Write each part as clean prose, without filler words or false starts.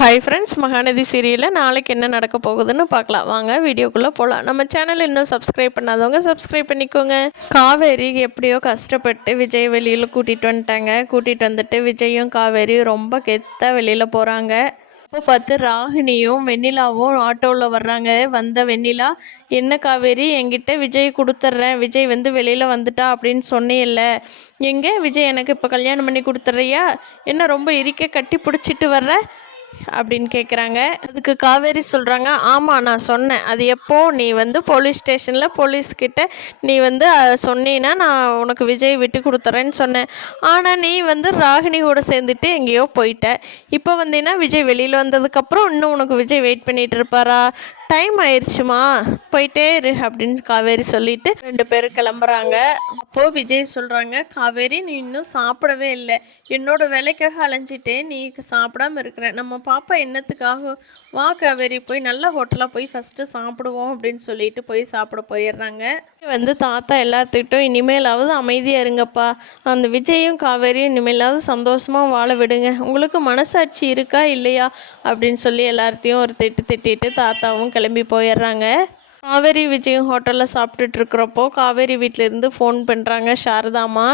Hi friends, Mahanadi சீரியலில் நாளைக்கு என்ன நடக்க போகுதுன்னு பார்க்கலாம். வாங்க வீடியோக்குள்ளே போகலாம். நம்ம சேனல் இன்னும் சப்ஸ்கிரைப் பண்ணாதவங்க சப்ஸ்கிரைப் பண்ணிக்கோங்க. காவேரி எப்படியோ கஷ்டப்பட்டு விஜய் வெளியில் கூட்டிகிட்டு வந்துட்டாங்க. கூட்டிகிட்டு வந்துட்டு விஜயும் காவேரியும் ரொம்ப கெத்தாக வெளியில் போகிறாங்க. அப்போ பார்த்து ராகினியும் வெண்ணிலாவும் ஆட்டோவில் வர்றாங்க. வந்த வெண்ணிலா, என்ன காவேரி, என்கிட்ட விஜய் கொடுத்துட்றேன், விஜய் வெளியில் வந்துட்டா அப்படின்னு சொன்னேல்ல, எங்கே விஜய் எனக்கு இப்போ கல்யாணம் பண்ணி கொடுத்துட்றியா, என்ன ரொம்ப இறுக்க கட்டி பிடிச்சிட்டு வர்ற அப்படின்னு கேட்குறாங்க. அதுக்கு காவேரி சொல்கிறாங்க, ஆமாம் நான் சொன்னேன், அது எப்போ நீ போலீஸ் ஸ்டேஷனில் போலீஸ்கிட்ட நீ சொன்னீன்னா நான் உனக்கு விஜய் விட்டு கொடுத்துறேன்னு சொன்னேன். ஆனால் நீ ராகினி கூட சேர்ந்துட்டு எங்கேயோ போயிட்ட. இப்போ வந்தீங்கன்னா விஜய் வெளியில் வந்ததுக்கப்புறம் இன்னும் உனக்கு விஜய் வெயிட் பண்ணிகிட்டு இருப்பாரா? டைம் ஆயிடுச்சுமா, போயிட்டே இரு அப்படின்னு காவேரி சொல்லிட்டு 2 பேரும் கிளம்புறாங்க. அப்போது விஜய் சொல்கிறாங்க, காவேரி நீ இன்னும் சாப்பிடவே இல்லை, என்னோட வேலைக்காக அலைஞ்சிட்டே நீ சாப்பிடாம இருக்கிற, நம்ம பாப்பா என்னத்துக்காக, வா காவேரி போய் நல்ல ஹோட்டலாக போய் ஃபஸ்ட்டு சாப்பிடுவோம் அப்படின்னு சொல்லிட்டு போய் சாப்பிட போயிடுறாங்க. தாத்தா எல்லாத்துக்கிட்டும் இனிமேலாவது அமைதியாக இருங்கப்பா, அந்த விஜயும் காவேரியும் இனிமேலாவது சந்தோஷமாக வாழ விடுங்க, உங்களுக்கு மனசாட்சி இருக்கா இல்லையா அப்படின்னு சொல்லி எல்லாத்தையும் ஒரு திட்டிட்டு தாத்தாவும் கிளம்பி போயிடுறாங்க. காவேரி விஜயும் ஹோட்டலில் சாப்பிட்டுட்டு இருக்கிறப்போ காவேரி வீட்டிலேருந்து ஃபோன் பண்ணுறாங்க சாரதாம்மா.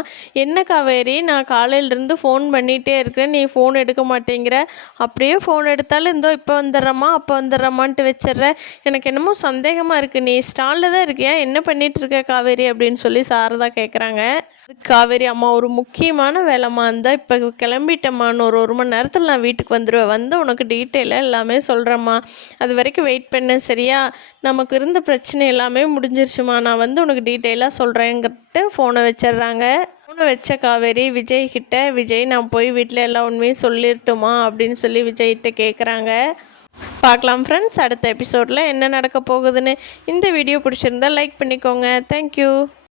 என்ன காவேரி, நான் காலையிலேருந்து ஃபோன் பண்ணிகிட்டே இருக்கிறேன், நீ ஃபோன் எடுக்க மாட்டேங்கிற, அப்படியே ஃபோன் எடுத்தாலும் இந்தோ இப்போ வந்துடுறம்மா அப்போ வந்துடுறம்மான்ட்டு வச்சிடுற, எனக்கு என்னமோ சந்தேகமாக இருக்குது, நீ ஸ்டாலில் தான் இருக்கியா, என்ன பண்ணிகிட்ருக்க காவேரி அப்படின்னு சொல்லி சாரதா கேட்குறாங்க. காவேரி, அம்மா ஒரு முக்கியமான வேலைம்மா இருந்தால் இப்போ கிளம்பிட்டம்மான்னு ஒரு மணி நேரத்தில் நான் வீட்டுக்கு வந்துடுவேன், உனக்கு டீட்டெயிலாக எல்லாமே சொல்கிறேம்மா, அது வரைக்கும் வெயிட் பண்ணு சரியா, நமக்கு இருந்த பிரச்சனை எல்லாமே முடிஞ்சிருச்சுமா, நான் உனக்கு டீட்டெயிலாக சொல்கிறேங்கிட்டு ஃபோனை வச்சிடுறாங்க. ஃபோனை வச்ச காவேரி விஜய்கிட்ட, விஜய் நான் போய் வீட்டில் எல்லா உண்மையும் சொல்லிடட்டுமா அப்படின்னு சொல்லி விஜய்கிட்ட கேட்குறாங்க. பார்க்கலாம் ஃப்ரெண்ட்ஸ், அடுத்த எபிசோடில் என்ன நடக்க போகுதுன்னு. இந்த வீடியோ பிடிச்சிருந்தா லைக் பண்ணிக்கோங்க. தேங்க்யூ.